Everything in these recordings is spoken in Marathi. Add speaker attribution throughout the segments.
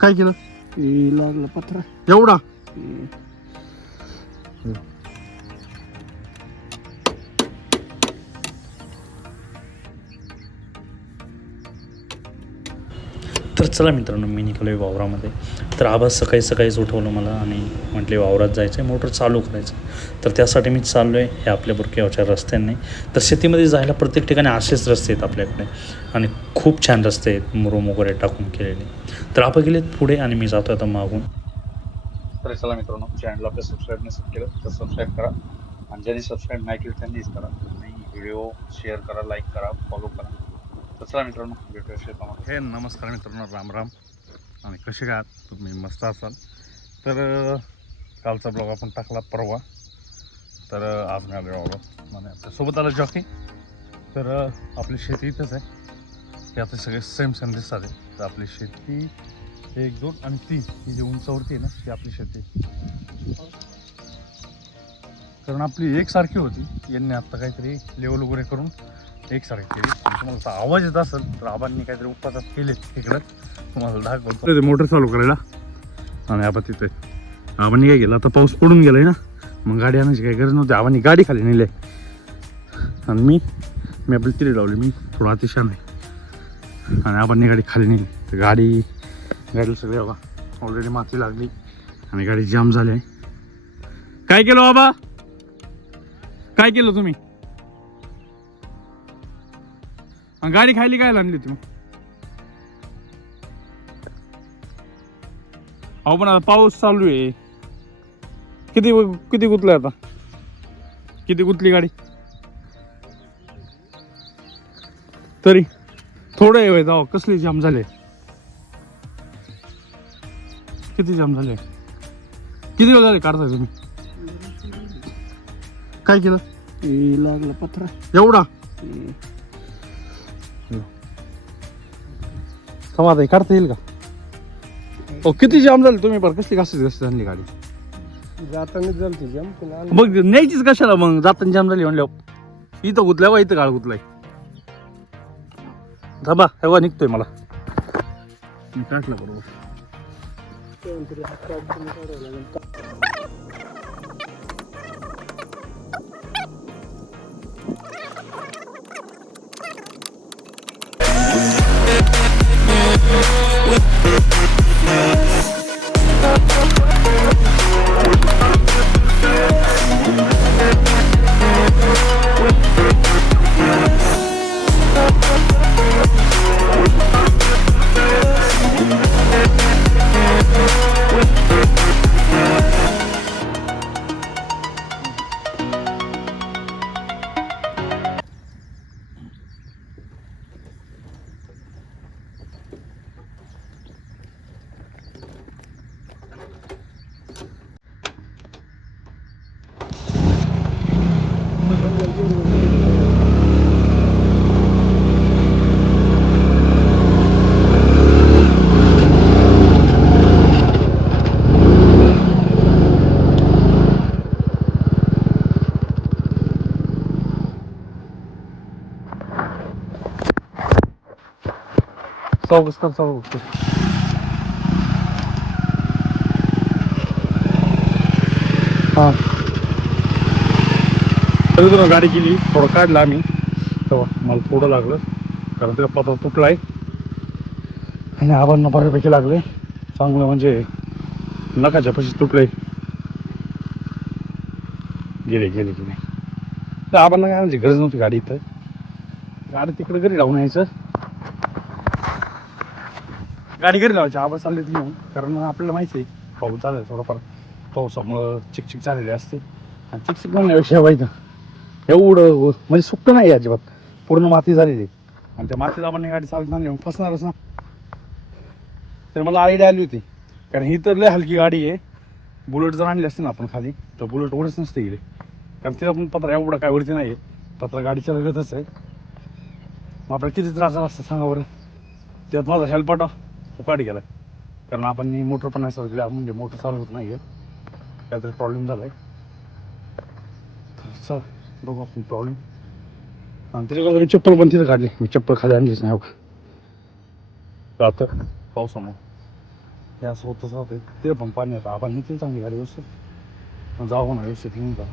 Speaker 1: काय केलं?
Speaker 2: लागलं पत्रा.
Speaker 1: एवढा?
Speaker 3: तर चला मित्रांनो मी निघालो आहे वावरामध्ये. तर आभास सकाळी सकाळीच उठवलं मला आणि म्हटले वावरात जायचं आहे मोटर चालू करायचं. तर त्यासाठी मी चाललो आहे हे आपल्या बुरकेवाच्या रस्त्यांनी. तर शेतीमध्ये जायला प्रत्येक ठिकाणी असेच रस्ते आहेत आपल्याकडे. आणि खूप छान रस्ते आहेत मुरुम वगैरे टाकून केलेले. तर आपण गेलेत पुढे आणि मी जातो आता मागून.
Speaker 4: तर चला मित्रांनो चॅनलला आपल्या सबस्क्राईब नसेल केलं तर सबस्क्राईब करा. आणि ज्यांनी सबस्क्राईब नाही केलं त्यांनीच करा. आणि व्हिडिओ शेअर करा लाईक करा फॉलो करा. चला मित्रांनो भेटूया शेतामध्ये.
Speaker 1: हे नमस्कार मित्रांनो राम राम आणि कसे काय आहात? तुम्ही मस्त असाल. तर कालचा ब्लॉग आपण टाकला परवा. तर आज मी आलो वावरात म्हणजे आपल्यासोबत आलं जॉकी. तर आपली शेती इथंच आहे. ते आता सगळे सेम सेम दिसतात तर आपली शेती एक दोन आणि तीन. ही जी उंचावरती आहे ना ती आपली शेती. कारण आपली एकसारखी होती. यांनी आत्ता काहीतरी लेवल वगैरे करून एकसारखी केली. तुम्हाला तर आवाज येत असेल तर आबांनी काहीतरी उपचार केले तिकडं. तुम्हाला दाखवतो. ते मोटर चालू करायला. आणि आबा तिथे. आबांनी काय केलं? आता पाऊस पडून गेलाय ना. मग गाडी आणायची काही गरज नव्हती. आबांनी गाडी खाली नेली आणि मी मी आपली तिरी लावली. मी थोडा अतिशान आहे. आणि आबांनी गाडी खाली नेली. तर गाडी गाडीला सगळी बाबा ऑलरेडी माती लागली. आणि गाडी जाम झाली आहे. काय केलं बाबा काय केलं तुम्ही? आणि गाडी खायली काय आणली तुम्ही अहो पण आता पाऊस चालू आहे. किती किती गुतलाय आता? किती गुतली गाडी? तरी. थोडं आहे जाऊ. कसली जाम झाले? किती जाम झाले? किती वेळ झाले काढताय तुम्ही? काय केलं?
Speaker 2: लागलं पत्रा.
Speaker 1: एवढा? समाधान काढता येईल का? हो किती जाम झाले तुम्ही बरं? कसली कशी कशी आणली गाडी?
Speaker 2: जाताना जमते जम पण आलं
Speaker 1: मग न्यायचीच कशाला मग? जाताना जाम झाली म्हणल्यावर. इथं गुतल्या वा इथं गाळ गुतलाय? थांबा हेवा निघतोय मला. मी टाकला बरोबर.
Speaker 2: कोणतरी हात काढून काढावं लागेल.
Speaker 1: चौकस कर चौकस कर हा तरी तुला गाडी केली थोडं काढलं आम्ही. तेव्हा मला थोडं लागलं कारण त्याचा तुटला तुटलाय. आणि आबांना बऱ्यापैकी लागले. चांगलं म्हणजे नकाच्या पैसे तुटले. गेले गेले गेले. तर आबांना काय म्हणजे गरज नव्हती गाडी इथं. गाडी तिकडे घरी लावून यायचं. गाडी घरी लावायची आवाज चालले ती घेऊन. कारण आपल्याला माहिती आहे पाऊस चालेल थोडंफार. पावसामुळं चिकचिक चाललेली असते. आणि चिकचिक म्हणण्यापेक्षा वाईट एवढं म्हणजे सुकं नाही अजिबात. पूर्ण माती झालेली. आणि त्या मातीत आपण गाडी चालत नाही फसणारच ना. तर मला आयडिया आली होती. कारण ही तर लय हलकी गाडी आहे. बुलेट जर आणली असते ना आपण खाली तर बुलेट ओढच नसते गेले. कारण तिला पण पत्रा एवढं काय वरती नाही आहे पत्रा गाडीच्या लगतच आहे. मग आपल्याला किती त्रास झाला असता सांगा बरं. त्यात माझा हेल्पट उकाडी गेला. कारण आपण मोटर पण नाही चालू केली म्हणजे मोटर चालू होत नाही आहे काहीतरी प्रॉब्लेम झाला आहे चल. बघू आपण प्रॉब्लेम आणि त्याच्याकडे चप्पल पण तिथं काढली. मी चप्पल खाली आणलीच नाही हो जातं पावसामुळे. हे असं होतच राहते ते पण पाणी येतं आपण निघतील चांगली गाडी व्यवस्थित. जाऊ ना व्यवस्थित घेऊन जा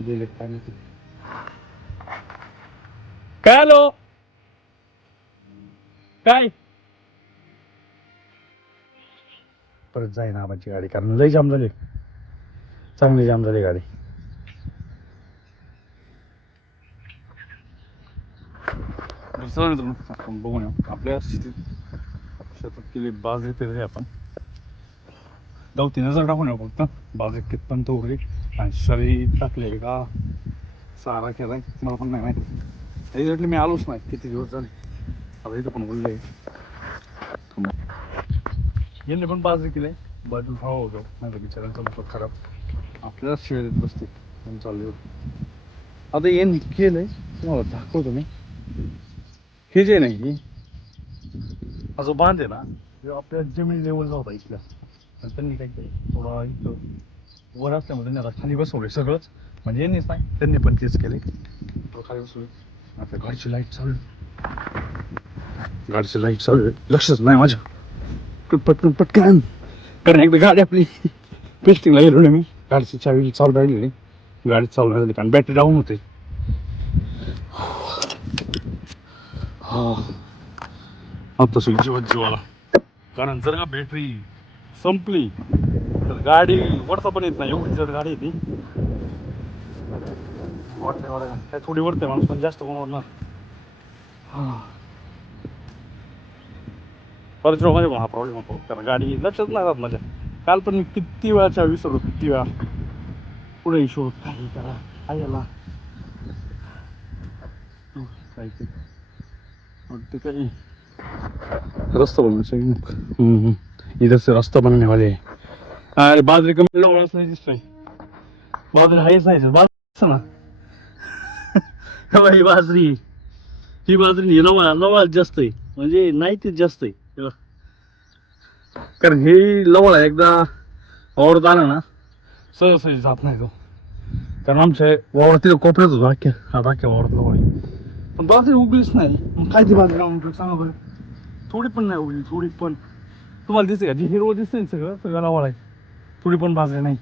Speaker 1: काय नाही काय आलो? काय? परत जाईन आमची गाडी कारण लई जाम झाली. चांगली जाम झाली गाडी. आपण बघून येऊ. आपल्या शेतीत शेतात केली बाजरी पेरली आपण. गवती नजर टाकून येऊ फक्त. एक कितपर्यंत उरली आणि शरी टाकले का? सारा केलाय मला पण नाही माहिती. एक्झॅक्टली मी आलोच नाही. किती दिवस झाले? आता इथं पण बोलले यांनी पण बाजरी केली बाजू भाव होतो तर बिचाऱ्यांचा लवकर खराब आपल्याला शिळ देत बसते म्हणून चालली होती आता यांनी केलंय तुम्हाला दाखवतो मी हे जे नाही हा जो बांध आहे ना तो आपल्या जमीन लेवलचा होता इथल्या आणि त्यांनी काय केलं थोडा इथं वर असल्यामुळे त्यांनी आता खाली बसवले सगळंच म्हणजे यांनीच नाही त्यांनी पण तेच केले थोडं खाली बसवले आता गाडीची लाइट चालू. गाडीची लाइट चालू. लक्षच नाही माझ्या पटकन पटकन कारण एकदा गाडी आपली पेस्टिंगला गेलो ना मी. गाडीची चावी चालू राहिलेली. गाडी चालू राहिली कारण बॅटरी डाऊन होते. आता सुद्धा जीवात जीवाला. कारण जर का बॅटरी संपली तर गाडी वरता पण येत नाही. एवढी जर गाडी येते वाटते वाटत काय थोडी वरते माणूस पण जास्त कोण वाढणार हा. माझ्या पण हा प्रॉब्लेम होतो कारण गाडी लक्षच नाही राहत माझ्या काल पण मी किती वेळाच्या विसरलो किती वेळा. पुढे हिशोब काही करा आयला काय ते वाटतं काही रस्ता बनवायचा इधर से रास्ता बनने वाले अरे बाजरी कमी लोक नाही दिसतोय. बाजरी हायच नाही बाजरी ना. हे बाजरी. ही बाजरी लवळा लवळा जास्त आहे. म्हणजे नाही ते जास्त आहे. कारण हे लवळ आहे एकदा वावरत आला ना सहजसहजी जात नाही तो. कारण आमच्या वावरात तिथं कोपऱ्यात होतो अख्ख्या हा अख्ख्या वावरात लवळ पण बाजरी उगलीच नाही. मग काय ती बाजरी म्हणतो सांगा बरं. थोडी पण नाही उगली थोडी पण. तुम्हाला दिसते का? जी हिरवं दिसते ना सगळं सगळं लवळ आहे. थोडी पण बाजरी नाही.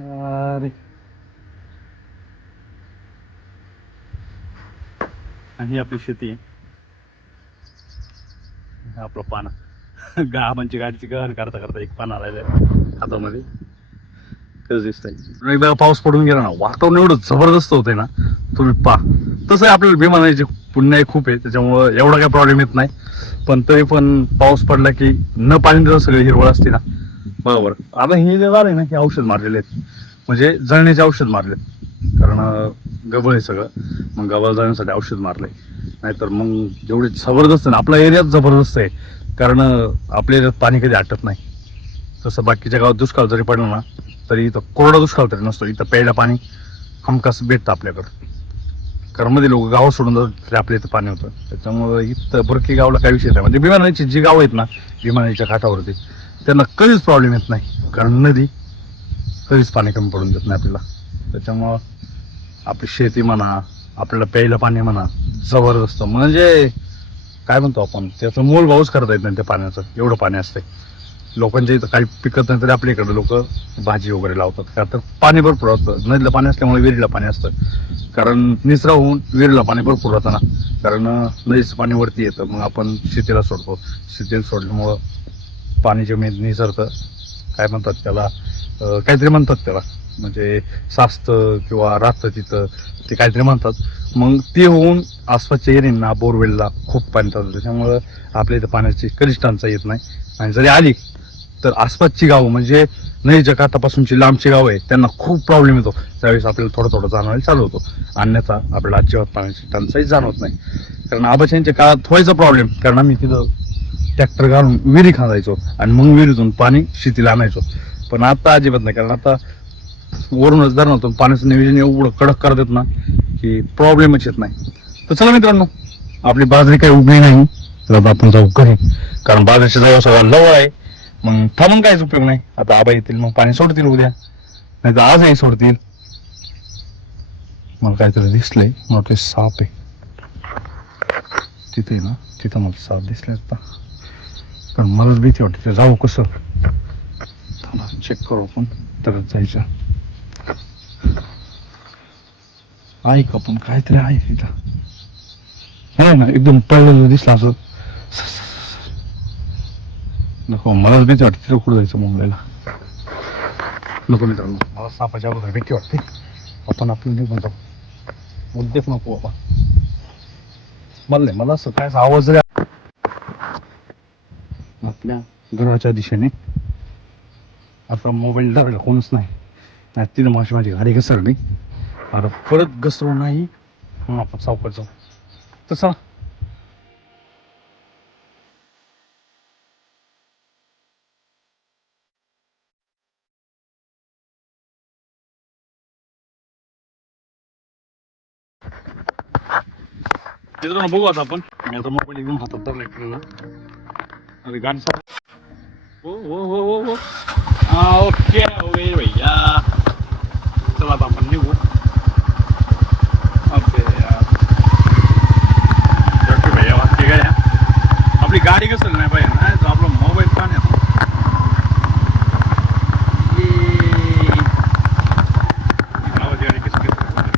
Speaker 1: अरे. आणि ही आपली शेती आहे. आपलं पानं. गा म्हणजे गाडीची गहन करता करता एक पान आलेलं आहे. हातामध्ये. कसं दिसत एकदा पाऊस पडून गेला ना वातावरण एवढं जबरदस्त होतंय ना तुम्ही पा तसं आपल्याला विमानाचे पुण्य खूप आहे त्याच्यामुळं एवढा काही प्रॉब्लेम येत नाही. पण तरी पण पाऊस पडला की न पाणी देता सगळी हिरवळ असते ना बरोबर. आता हे जे आहे ना हे औषध मारलेले आहेत. म्हणजे जळण्याचे औषध मारलेत. कारण अं, गबळ आहे सगळं. मग गबळ जाण्यासाठी औषध आहे नाहीतर मग जेवढे जबरदस्त आहे ना आपला एरियाच जबरदस्त आहे. कारण आपल्या एरियात पाणी कधी आटत नाही. तसं बाकीच्या गावात दुष्काळ जरी पडला ना तरी इथं कोरडा दुष्काळ तरी नसतो. इथं प्यायला पाणी हमखास भेटतं आपल्याकडं. कारण मध्ये लोक गाव सोडून जातात तरी आपल्या इथं पाणी होतं. त्याच्यामुळं इथं बरकी गावला काही विषय नाही. म्हणजे विमानाची जी गावं आहेत ना विमानाच्या काठावरती त्यांना कधीच प्रॉब्लेम येत नाही. कारण नदी कधीच पाणी कमी पडून देत नाही आपल्याला. त्याच्यामुळं आपली शेती म्हणा आपल्याला प्यायला पाणी म्हणा जबरदस्त. म्हणजे काय म्हणतो आपण त्याचं मोल भाऊच करता येत नाही त्या पाण्याचं. एवढं पाणी असतंय. लोकांच्या इथं काही पिकत नाही तरी आपल्या इकडे लोक भाजी वगैरे लावतात. कारण तर पाणी भरपूर असतं. नदीला पाणी असल्यामुळे विहिरीला पाणी असतं. कारण निचरा होऊन विहिरीला पाणी भरपूर राहतं ना. कारण नदीचं पाणी वरती येतं. मग आपण शेतीला सोडतो. शेतीला सोडल्यामुळं पाणी जमीन निसरतं. काय म्हणतात त्याला काहीतरी म्हणतात त्याला. म्हणजे साचतं किंवा राहतं तिथं ते काहीतरी म्हणतात. मग ते होऊन आसपासच्या एरियांना बोरवेलला खूप पाणी चालतं त्याच्यामुळं आपल्या इथं पाण्याची कधीच टंचाई येत नाही. आणि जरी आली तर आसपासची गावं म्हणजे नदीच्या काठापासूनची लांबची गावं आहे त्यांना खूप प्रॉब्लेम येतो. त्यावेळेस आपल्याला थोडं थोडं जाणवायला चालू होतो. अन्यथा आपल्याला अजिबात पाण्याची टंचाई जाणवत नाही. कारण आबाच्यांच्या काळात व्हायचा प्रॉब्लेम कारण आम्ही तिथं ट्रॅक्टर घालून विहिरी खांदायचो. आणि मग विहिरीतून पाणी शेतीला आणायचो. पण आता अजिबात नाही. कारण आता वरूनच धरणातून पाण्याचं नियोजन एवढं कडक करतात ना की प्रॉब्लेमच येत नाही. तर चला मित्रांनो आपली बाजरी काही उभी नाही. तर आता आपण जाऊ घरी. कारण बाजरीच्या जागा सगळा लवळ आहे. मग थांबून काहीच उपयोग नाही. आता आबा येतील मग पाणी सोडतील उद्या. नाही तर आजही सोडतील. मला काहीतरी दिसलंय. मोठे साप आहे. तिथे ना तिथं मला साप दिसला आता. पण मलाच भीती वाटते. जाऊ कसं? चेक करू आपण. तरच जायचं. ऐक आपण पण काहीतरी आहे तिथं नाही ना एकदम पळलेलं दिसला असं नको मलाच भीती वाटते तिथं कुठं जायचं मुंबईला नको मित्रांनो मला सापाच्या अगोदर भीती वाटते आपण आपलं निघून जाऊ मुद्देच नको बाबा मला नाही मला असं काय आवाज जरी आपल्या घराच्या दिशेने आता मोबाईल धरला कोणच नाही नाही तिथं माझी माझी गाडी घसरली आता परत घसरू नाही. म्हणून आपण सावकाश जाऊ. तसा मित्रांनो बघू आता आपण. मी आता मोबाईल एकदम हातात धरला इकडे अरे गाणं हो हो हो हो हो ओके ओके भैया चला आता आपण निघू ओके यार ओके भैया वाटते काय आपली गाडी कसं नाही पाहिजे नाही तर आपला मोबाईल पाण्यात ये. गावाची गाडी कशी कसं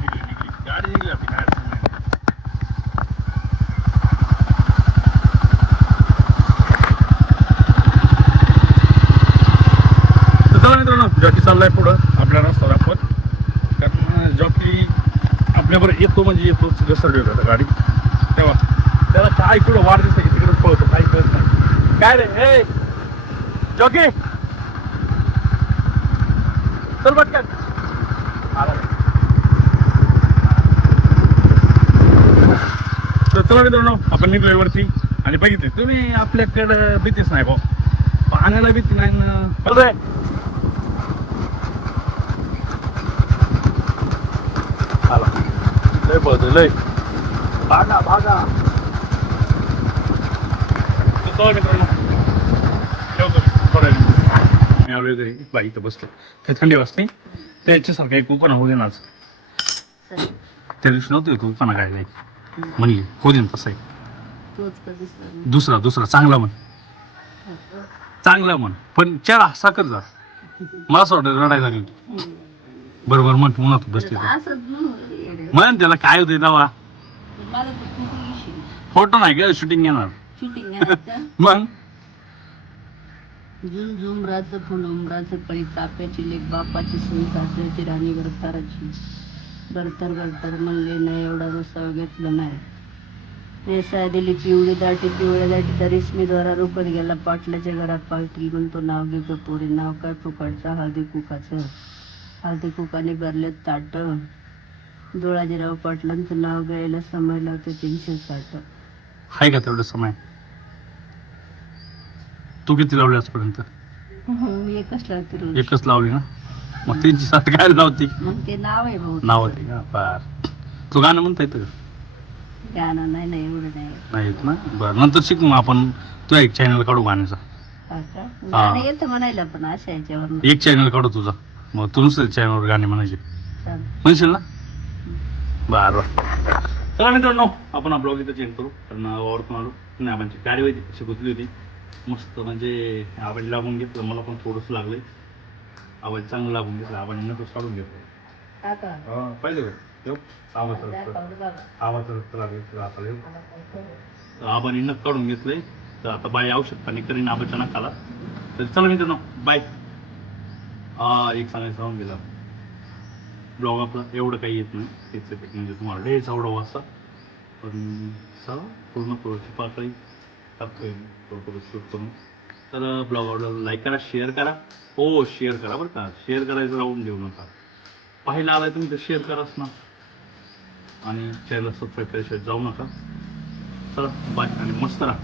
Speaker 1: निघली, निघली. गाडी निघली आपली काय अडचण नाही. तर चला मित्रांनो जॉकी चाललाय पुढं आपल्या रस्त्यावर आपण कारण जॉकी आपल्याबरोबर येतो म्हणजे येतोच घसरली होता गाडी. तेव्हा. त्याला काय कुठं वाढ दिसत की तिकडे पळतो काही कळत नाही. काय रे हे जॉकी. चल पटकन. आला. तर चला मित्रांनो आपण निघलोय वरती. आणि बघितले तुम्ही आपल्याकडं भीतीच नाही भाऊ. पाण्याला भीती नाही ना चल रे. आला लय पळतोय लय. भागा भागा. मित्रांनो घरी बाई इथं बसलो काही थंडी वाजते त्याच्यासारखं एक कुपन होऊ दे ना आज त्या दिवशी नव्हतं कुपन काय नाही म्हणली हो दे ना तसं. दुसरा दुसरा. चांगला म्हण. चांगला म्हण. पण चेहरा साखर जा मला असं वाटतं रडायला लागेल. बरोबर म्हण म्हणत बसली तू.
Speaker 5: म्हणून.
Speaker 1: म्हण त्याला काय होते दवा
Speaker 5: मला तर खूप येशील.
Speaker 1: फोटो नाही का शूटिंग येणार
Speaker 5: शूटिंग आहे आता.
Speaker 1: मग
Speaker 5: झुम झुम रात फुल उमराचं कळी ताप्याची लेख बापाची सून सासऱ्याची राणी गरताराची गरतर गरतर म्हणले नाही एवढा रस्ता घेतलं नाही रेसाय दिली पिवळी दाटी पिवळ्या दाटी तरीच मी द्वारा रुकत गेला पाटलाच्या घरात पालटी म्हणतो नाव घे गं पोरी नाव काय फुकाटचं हळदी कुकाचं हळदी कुकाने भरलेत ताट दोळाजीराव पाटलांचं नाव घ्यायला समय लावते तीनशे साठ
Speaker 1: आहे का तेवढं समय? तू किती लावली आजपर्यंत?
Speaker 5: मी एकच रोज.
Speaker 1: एकच लावली ना? मग त्यांची साथ काय लावती?
Speaker 5: मग ते नाव आहे भाऊ.
Speaker 1: नाव होती का? बर. तू गाणं म्हणता येतं का?
Speaker 5: गाणं नाही नाही एवढं नाही.
Speaker 1: नाही येत ना? बरं नंतर शिक मग आपण तू एक चॅनल काढू गाण्याचा.
Speaker 5: हा. का? गाणं येतं म्हणायला पण अशा याच्यावर
Speaker 1: एक चॅनल काढू तुझा. मग तू नुसतं चॅनलवर गाणे म्हणायचे. म्हणशील ना? बर. बर चला मित्रांनो आपण ब्लॉग इथं चेंज करू. कारण वावरतून आलो. नाही आपण गाडी होती अशी गुतली होती. मस्त म्हणजे आपण लागून घेतलं. मला पण थोडंसं लागलंय. आवाज चांगलं लागून घेतलं. आपण नकच काढून घेतलं.
Speaker 5: हा?
Speaker 1: पाहिजे का. आवाज रस्ता
Speaker 5: दाखवलं बाबा.
Speaker 1: आवाज रस्ता लागेल. नक काढून घेतलंय. तर आता बाय औषध पाणी करीन आबाच्या नकाला. तर चला मित्रांनो बाय हा एक सांगायचं राहून गेला. ब्लॉग आपला एवढं काही येत नाही. तेच म्हणजे तुम्हाला डेच आवडावा असा. पण चला पूर्ण थोडीशी पाकळी टाकतोय आहे थोडं शूट करून. तर ब्लॉग आवडला लाईक करा शेअर करा. हो शेअर करा बरं का. शेअर करायचं राहून देऊ नका. पाहिला आलाय तुम्ही तर शेअर कराच ना. आणि चॅनल सबस्क्राईब करायशिवाय जाऊ नका. चला बाय आणि मस्त राहा.